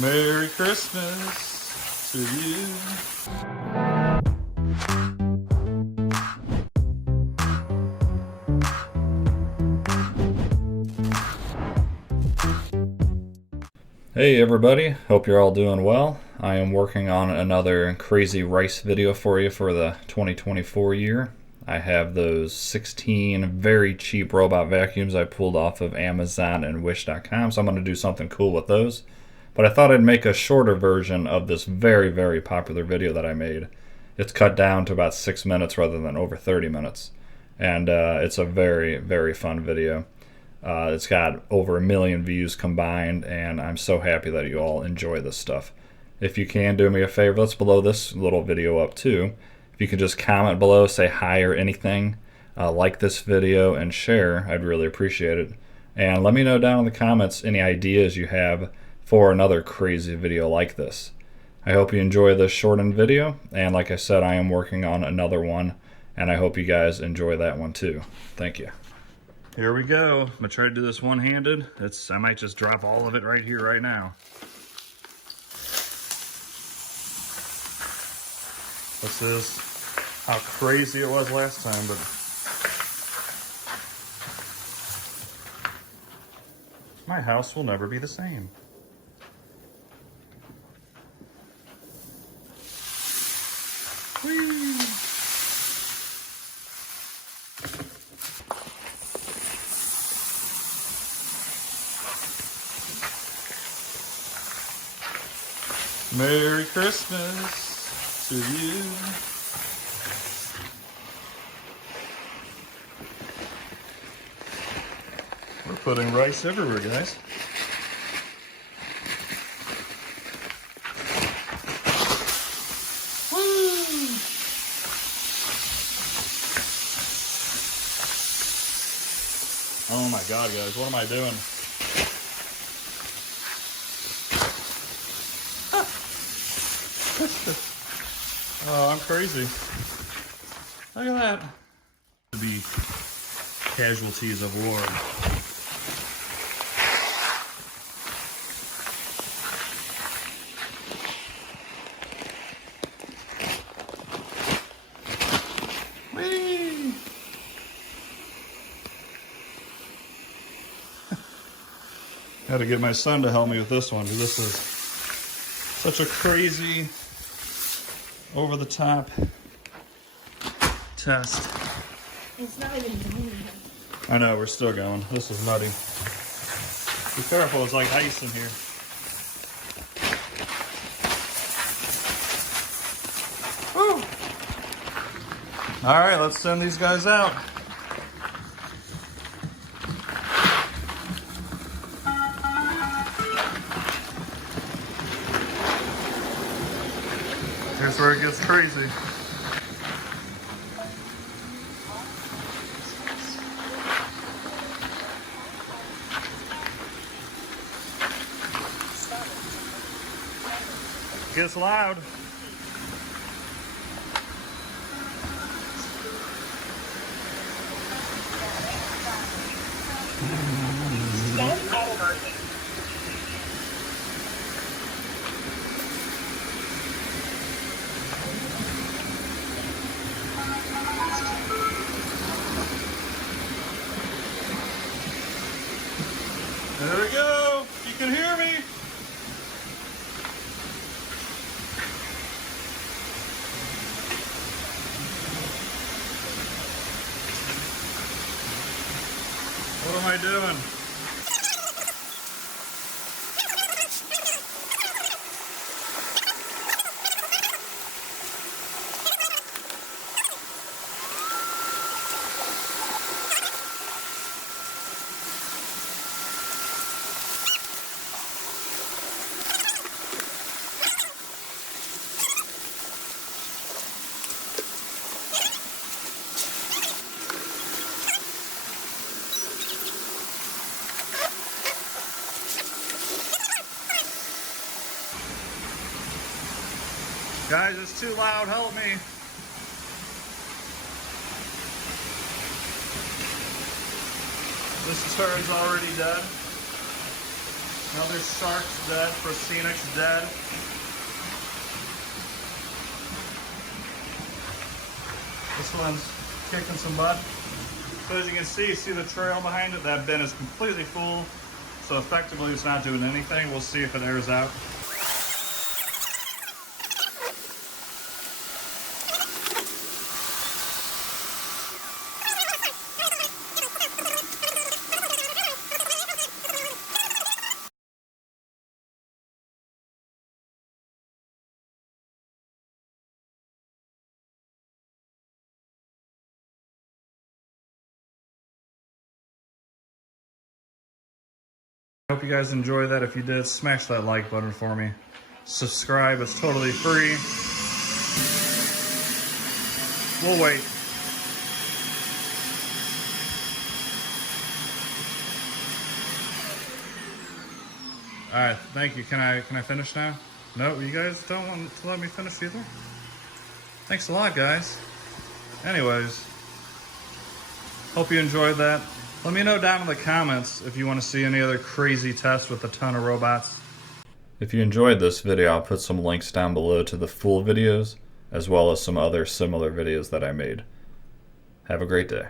Merry Christmas to you. Hey everybody, hope you're all doing well. I am working on another crazy rice video for you for the 2024 year. I have those 16 very cheap robot vacuums I pulled off of Amazon and Wish.com, so I'm going to do something cool with those. But I thought I'd make a shorter version of this very, very popular video that I made. It's cut down to about 6 minutes rather than over 30 minutes. And it's a very, very fun video. It's got over 1 million views combined, and I'm so happy that you all enjoy this stuff. If you can do me a favor, let's blow this little video up too. If you can just comment below, say hi or anything, like this video and share, I'd really appreciate it. And let me know down in the comments any ideas you have for another crazy video like this. I hope you enjoy this shortened video, and like I said, I am working on another one, and I hope you guys enjoy that one too. Thank you. Here we go. I'm gonna try to do this one-handed. I might just drop all of it right here, right now. This is how crazy it was last time, but my house will never be the same. Whee! Merry Christmas to you. We're putting rice everywhere, guys. Woo! Oh my God, guys, what am I doing? Oh, I'm crazy. Look at that. To be casualties of war. Whee! Had to get my son to help me with this one, because this is such a crazy, over-the-top test. It's not even going. I know, we're still going. This is nutty. Be careful, it's like ice in here. Woo! Alright, let's send these guys out. Here's where it gets crazy. It gets loud. There we go. You can hear me. What am I doing? Guys, it's too loud, help me. This turn's already dead. Another shark's dead, Procenic's dead. This one's kicking some butt. So as you can see the trail behind it? That bin is completely full. So effectively it's not doing anything. We'll see if it airs out. I hope you guys enjoyed that. If you did, smash that like button for me. Subscribe, it's totally free. We'll wait. Alright, thank you. Can I finish now? No, you guys don't want to let me finish either? Thanks a lot, guys. Anyways, hope you enjoyed that. Let me know down in the comments if you want to see any other crazy tests with a ton of robots. If you enjoyed this video, I'll put some links down below to the full videos, as well as some other similar videos that I made. Have a great day.